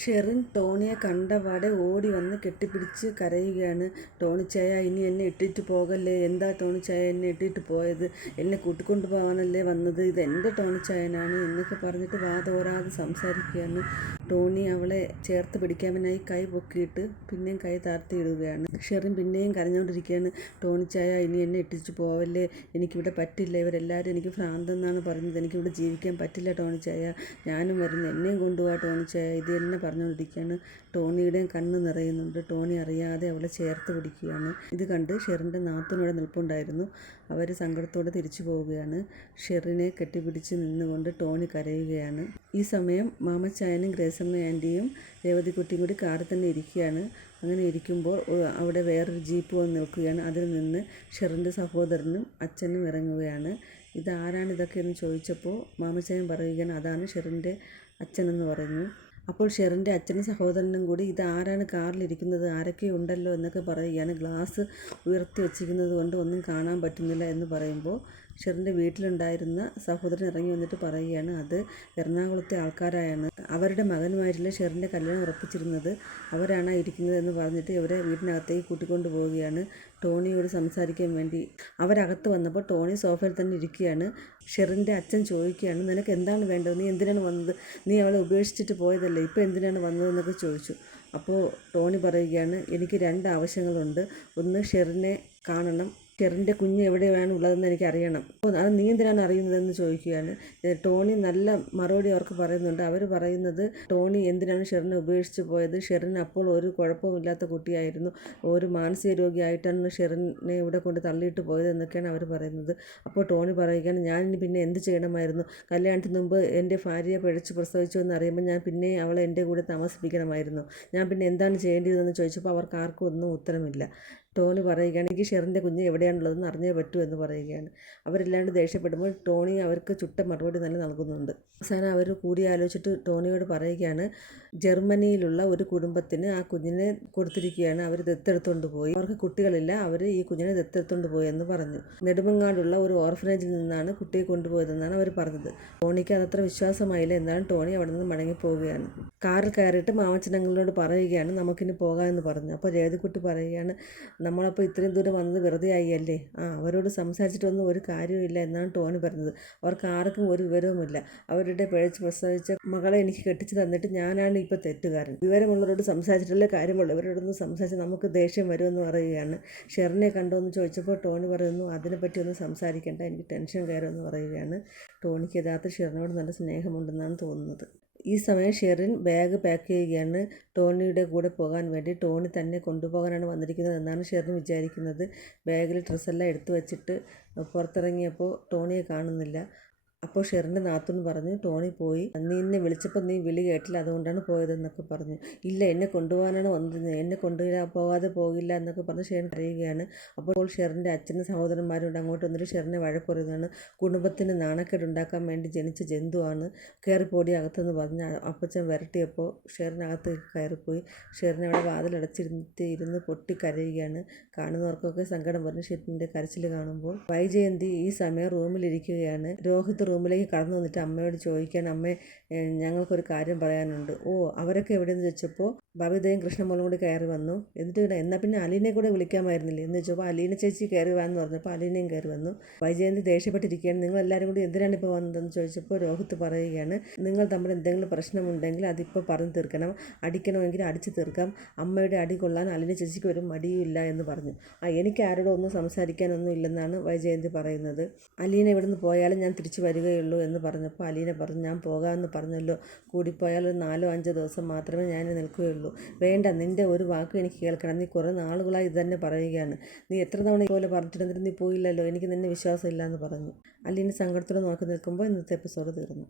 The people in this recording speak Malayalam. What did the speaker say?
ഷെറിൻ ടോണിയെ കണ്ടപാടെ ഓടി വന്ന് കെട്ടിപ്പിടിച്ച് കരയുകയാണ്. "ടോണിച്ചായ, ഇനി എന്നെ ഇട്ടിട്ട് പോകല്ലേ. എന്താ ടോണിച്ചായ എന്നെ ഇട്ടിട്ട് പോയത്? എന്നെ കൂട്ടിക്കൊണ്ടു പോകാനല്ലേ വന്നത്. ഇതെൻ്റെ ടോണിച്ചായനാണ്" എന്നൊക്കെ പറഞ്ഞിട്ട് വാതോരാതെ സംസാരിക്കുകയാണ്. ടോണി അവളെ ചേർത്ത് പിടിക്കാനായി കൈ പൊക്കിയിട്ട് പിന്നെയും കൈ താഴ്ത്തിയിടുകയാണ്. ഷെറിൻ പിന്നെയും കരഞ്ഞുകൊണ്ടിരിക്കുകയാണ്. "ടോണിച്ചായ, ഇനി എന്നെ ഇട്ടിട്ട് പോവല്ലേ. എനിക്കിവിടെ പറ്റില്ല. ഇവരെല്ലാവരും എനിക്ക് ഭ്രാന്തെന്നാണ് പറയുന്നത്. എനിക്കിവിടെ ജീവിക്കാൻ പറ്റില്ല ടോണിച്ചായ. ഞാനും വരുന്നു. എന്നെയും കൊണ്ടുപോവാ ടോണിച്ചായ." ഇത് തന്നെ പറഞ്ഞുകൊണ്ടിരിക്കുകയാണ്. ടോണിയുടെയും കണ്ണ് നിറയുന്നുണ്ട്. ടോണി അറിയാതെ അവളെ ചേർത്ത് പിടിക്കുകയാണ്. ഇത് കണ്ട് ഷെറിൻ്റെ നാത്തൂനോടെ നിൽപ്പുണ്ടായിരുന്നു. അവർ സങ്കടത്തോടെ തിരിച്ചു പോവുകയാണ്. ഷെറിനെ കെട്ടിപ്പിടിച്ച് നിന്നുകൊണ്ട് ടോണി കരയുകയാണ്. ഈ സമയം മാമച്ചായനും ഗ്രേസമ്മ ആൻറ്റിയും രേവതിക്കുട്ടിയും കൂടി കാറിൽ തന്നെ ഇരിക്കുകയാണ്. അങ്ങനെ ഇരിക്കുമ്പോൾ അവിടെ വേറൊരു ജീപ്പ് വന്ന് നിൽക്കുകയാണ്. അതിൽ നിന്ന് ഷെറിൻ്റെ സഹോദരനും അച്ഛനും ഇറങ്ങുകയാണ്. "ഇതാരാണ് ഇതൊക്കെ" എന്ന് ചോദിച്ചപ്പോൾ മാമച്ചായൻ പറയുകയാണ്, "അതാണ് ഷെറിൻ്റെ അച്ഛനെന്ന്" പറയുന്നു. അപ്പോൾ ഷെറിൻ്റെ അച്ഛനും സഹോദരനും കൂടി "ഇത് ആരാണ് കാറിലിരിക്കുന്നത്? ആരൊക്കെ ഉണ്ടല്ലോ" എന്നൊക്കെ പറയുകയാണ്. ഗ്ലാസ് ഉയർത്തി വച്ചിരിക്കുന്നത് കൊണ്ട് ഒന്നും കാണാൻ പറ്റുന്നില്ല എന്ന് പറയുമ്പോൾ ഷെറിൻ്റെ വീട്ടിലുണ്ടായിരുന്ന സഹോദരൻ ഇറങ്ങി വന്നിട്ട് പറയുകയാണ്, "അത് എറണാകുളത്തെ ആൾക്കാരായാണ്. അവരുടെ മകനുമായിട്ടുള്ള ഷെറിൻ്റെ കല്യാണം ഉറപ്പിച്ചിരുന്നത്. അവരാണ് ഇരിക്കുന്നത്" എന്ന് പറഞ്ഞിട്ട് ഇവരെ വീട്ടിനകത്തേക്ക് കൂട്ടിക്കൊണ്ട് പോവുകയാണ് ടോണിയോട് സംസാരിക്കാൻ വേണ്ടി. അവരകത്ത് വന്നപ്പോൾ ടോണി സോഫയിൽ തന്നെ ഇരിക്കുകയാണ്. ഷെറിൻ്റെ അച്ഛൻ ചോദിക്കുകയാണ്, "നിനക്ക് എന്താണ് വേണ്ടത്? നീ എന്തിനാണ് വന്നത്? നീ അവളെ ഉപേക്ഷിച്ചിട്ട് പോയതല്ലേ. ഇപ്പോൾ എന്തിനാണ് വന്നതെന്നൊക്കെ ചോദിച്ചു. അപ്പോൾ ടോണി പറയുകയാണ്, "എനിക്ക് 2 ആവശ്യങ്ങളുണ്ട്. ഒന്ന്, ഷെറിനെ കാണണം. ഷെറിൻ്റെ കുഞ്ഞ് എവിടെയാണ് ഉള്ളതെന്ന് എനിക്കറിയണം." അപ്പോൾ അത് നീ എന്തിനാണ് അറിയുന്നതെന്ന് ചോദിക്കുകയാണ്. ടോണി നല്ല മറുപടി അവർക്ക് പറയുന്നുണ്ട്. അവർ പറയുന്നത്, ടോണി എന്തിനാണ് ഷെറിനെ ഉപേക്ഷിച്ച് പോയത്. ഷെറിൻ അപ്പോൾ ഒരു കുഴപ്പമില്ലാത്ത കുട്ടിയായിരുന്നു. ഒരു മാനസിക രോഗിയായിട്ടാണ് ഷെറിനെ ഇവിടെ കൊണ്ട് തള്ളിയിട്ട് പോയത് എന്നൊക്കെയാണ് അവർ പറയുന്നത്. അപ്പോൾ ടോണി പറയുകയാണ്, "ഞാനിനി പിന്നെ എന്ത് ചെയ്യണമായിരുന്നു? കല്യാണത്തിന് മുമ്പ് എൻ്റെ ഭാര്യയെ പിഴച്ച് പ്രസവിച്ചു എന്നറിയുമ്പോൾ ഞാൻ പിന്നെ അവളെ എൻ്റെ കൂടെ താമസിപ്പിക്കണമായിരുന്നു. ഞാൻ പിന്നെ എന്താണ് ചെയ്യേണ്ടതെന്ന് ചോദിച്ചപ്പോൾ അവർക്ക് ആർക്കും ഒന്നും ഉത്തരമില്ല. ടോണി പറയുകയാണ്, "എനിക്ക് ഷെറിൻ്റെ കുഞ്ഞ് എവിടെയാണുള്ളതെന്ന് അറിഞ്ഞേ പറ്റൂ" എന്ന് പറയുകയാണ്. അവരെല്ലാണ്ട് ദേഷ്യപ്പെടുമ്പോൾ ടോണി അവർക്ക് ചുട്ട മറുപടി തന്നെ നൽകുന്നുണ്ട്. അവസാനം അവർ കൂടിയാലോചിച്ചിട്ട് ടോണിയോട് പറയുകയാണ്, ജർമ്മനിയിലുള്ള ഒരു കുടുംബത്തിന് ആ കുഞ്ഞിനെ കൊടുത്തിരിക്കുകയാണ്. അവർ ദത്തെടുത്തുകൊണ്ട് പോയി. അവർക്ക് കുട്ടികളില്ല. അവർ ഈ കുഞ്ഞിനെ ദത്തെടുത്തുകൊണ്ട് പോയി എന്ന് പറഞ്ഞു. നെടുമങ്ങാടുള്ള ഒരു ഓർഫനേജിൽ നിന്നാണ് കുട്ടിയെ കൊണ്ടുപോയതെന്നാണ് അവർ പറഞ്ഞത്. ടോണിക്ക് അതത്ര വിശ്വാസമായില്ല. എന്നാലും ടോണി അവിടെ നിന്ന് മടങ്ങിപ്പോവുകയാണ്. കാറിൽ കയറിയിട്ട് മാമച്ചനങ്ങളോട് പറയുകയാണ്, "നമുക്കിനി പോകാമെന്ന്" പറഞ്ഞു. അപ്പോൾ രേവതിക്കുട്ടി പറയുകയാണ്, "നമ്മളപ്പോൾ ഇത്രയും ദൂരം വന്നത് വെറുതെ ആയില്ലേ. അവരോട് സംസാരിച്ചിട്ടൊന്നും ഒരു കാര്യവുമില്ല" എന്നാണ് ടോണി പറഞ്ഞത്. "അവർക്ക് ആർക്കും ഒരു വിവരവുമില്ല. അവരുടെ പിഴച്ച് പ്രസവിച്ച മകളെ എനിക്ക് കെട്ടിച്ച് തന്നിട്ട് ഞാനാണ് ഇപ്പോൾ തെറ്റുകാരൻ. വിവരമുള്ളവരോട് സംസാരിച്ചിട്ടല്ലേ കാര്യമുള്ളൂ. ഇവരോടൊന്നും സംസാരിച്ച് നമുക്ക് ദേഷ്യം വരുമെന്ന് പറയുകയാണ്. ഷെറിനെ കണ്ടോ എന്ന് ചോദിച്ചപ്പോൾ ടോണി പറയുന്നു, "അതിനെപ്പറ്റി ഒന്നും സംസാരിക്കേണ്ട. എനിക്ക് ടെൻഷൻ കയറുമെന്ന്" പറയുകയാണ്. ടോണിക്ക് യഥാർത്ഥ ഷെറിനോട് നല്ല സ്നേഹമുണ്ടെന്നാണ് തോന്നുന്നത്. ഈ സമയം ഷെറിൻ ബാഗ് പാക്ക് ചെയ്യുകയാണ് ടോണിയുടെ കൂടെ പോകാൻ വേണ്ടി. ടോണി തന്നെ കൊണ്ടുപോകാനാണ് വന്നിരിക്കുന്നത് എന്നാണ് ഷെറിൻ വിചാരിക്കുന്നത്. ബാഗിൽ ഡ്രസ്സെല്ലാം എടുത്തു വച്ചിട്ട് പുറത്തിറങ്ങിയപ്പോൾ ടോണിയെ കാണുന്നില്ല. അപ്പോൾ ഷെറിൻ്റെ നാത്തൂൻ പറഞ്ഞു, "ടോണി പോയി. നീ എന്നെ വിളിച്ചപ്പോൾ നീ വിളി കേട്ടില്ല, അതുകൊണ്ടാണ് പോയതെന്നൊക്കെ പറഞ്ഞു." "ഇല്ല, എന്നെ കൊണ്ടുപോകാനാണ് വന്നത്. എന്നെ പോകാതെ പോകില്ല" എന്നൊക്കെ പറഞ്ഞ് ഷെറിൻ അറിയുകയാണ്. അപ്പോൾ ഷെറിൻ്റെ അച്ഛനും സഹോദരന്മാരും അങ്ങോട്ട് വന്നിട്ട് ഷെറിനെ വഴക്ക് പറയുന്നതാണ്. "കുടുംബത്തിന് നാണക്കേടുണ്ടാക്കാൻ വേണ്ടി ജനിച്ച ജന്തുവാണ്. കയറിപ്പോടി അകത്തെന്ന്" പറഞ്ഞ് അപ്പച്ചൻ വരട്ടിയപ്പോൾ ഷെറിനകത്ത് കയറിപ്പോയി. ഷെറിൻ അവിടെ വാതിലടച്ചിരുന്നിട്ട് ഇരുന്ന് പൊട്ടി കരയുകയാണ്. കാണുന്നവർക്കൊക്കെ സങ്കടം വരും ഷെറിൻ്റെ കരച്ചിൽ കാണുമ്പോൾ. വൈജയന്തി ഈ സമയം റൂമിലിരിക്കുകയാണ്. രോഹിത് റൂമിലേക്ക് കടന്നു വന്നിട്ട് അമ്മയോട് ചോദിക്കുകയാണ്, "അമ്മേ, ഞങ്ങൾക്കൊരു കാര്യം പറയാനുണ്ട്." "ഓ, അവരൊക്കെ എവിടെയെന്ന് ചോദിച്ചപ്പോൾ ബബിതയും കൃഷ്ണമോളും കൂടി കയറി വന്നു. എന്നിട്ട് എന്നാൽ പിന്നെ അലീനെ കൂടെ വിളിക്കാമായിരുന്നില്ലേ എന്ന് ചോദിച്ചപ്പോൾ അലീന ചേച്ചി കയറി വന്നു പറഞ്ഞപ്പോൾ അലീനയും കയറി വന്നു. വൈജയന്തി ദേഷ്യപ്പെട്ടിരിക്കുകയാണ്. "നിങ്ങളെല്ലാവരും കൂടി എന്തിനാണ് ഇപ്പോൾ വന്നതെന്ന് ചോദിച്ചപ്പോൾ രോഹിത് പറയുകയാണ്, "നിങ്ങൾ തമ്മിൽ എന്തെങ്കിലും പ്രശ്നമുണ്ടെങ്കിൽ അതിപ്പോൾ പറഞ്ഞു തീർക്കണം. അടിക്കണമെങ്കിൽ അടിച്ചു തീർക്കാം. അമ്മയുടെ അടി കൊള്ളാൻ അലീന ചേച്ചിക്ക് ഒരു മടിയുമില്ല" എന്ന് പറഞ്ഞു. "എനിക്ക് ആരോടും ഒന്നും സംസാരിക്കാനൊന്നും ഇല്ലെന്നാണ് വൈജയന്തി പറയുന്നത്. അലീന ഇവിടുന്ന് പോയാലും ഞാൻ തിരിച്ചു വരികയുള്ളൂ" എന്ന് പറഞ്ഞപ്പോൾ അലീന പറഞ്ഞു, "ഞാൻ പോകാമെന്ന് പറഞ്ഞല്ലോ. കൂടിപ്പോയാൽ ഒരു 4-5 ദിവസം മാത്രമേ ഞാൻ നിൽക്കുകയുള്ളൂ." "വേണ്ട, നിൻ്റെ ഒരു വാക്കും എനിക്ക് കേൾക്കണം. നീ കുറേ നാളുകളായി ഇത് തന്നെ പറയുകയാണ്. നീ എത്ര തവണ ഇതുപോലെ പറഞ്ഞിട്ടുണ്ടെന്നിട്ട് നീ പോയില്ലല്ലോ. എനിക്ക് നിന്നെ വിശ്വാസമില്ല" എന്ന് പറഞ്ഞു. അലീന സങ്കടത്തോടെ നോക്കി നിൽക്കുമ്പോൾ ഇന്നത്തെ എപ്പിസോഡ് തീർന്നു.